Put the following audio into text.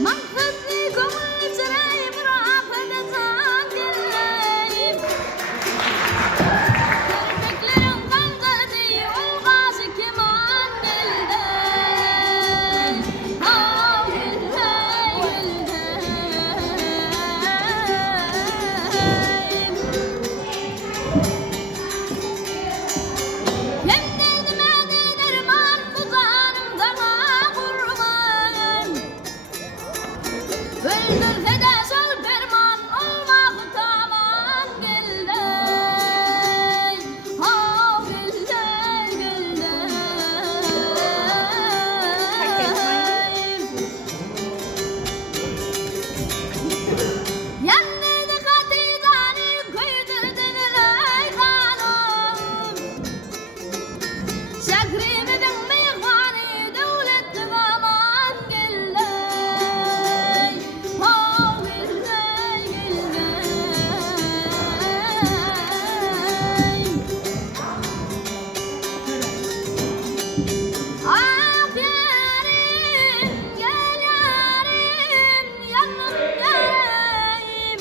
Mantıklı gümülcüreyim rafıdatan gilleyim Kirpiklerin kankadı ulgası keman dildey Oh dildey Hem derdime de derman bu canım sana kurban Bülbül feda sol ferman olmak tamam gildey Oh gildey gildey Yandı katidani kıydı ey kanım Şakrimidin mihvani devletli aman gildey Oh gildey gildey Ah yarim gel yarim yanım yarim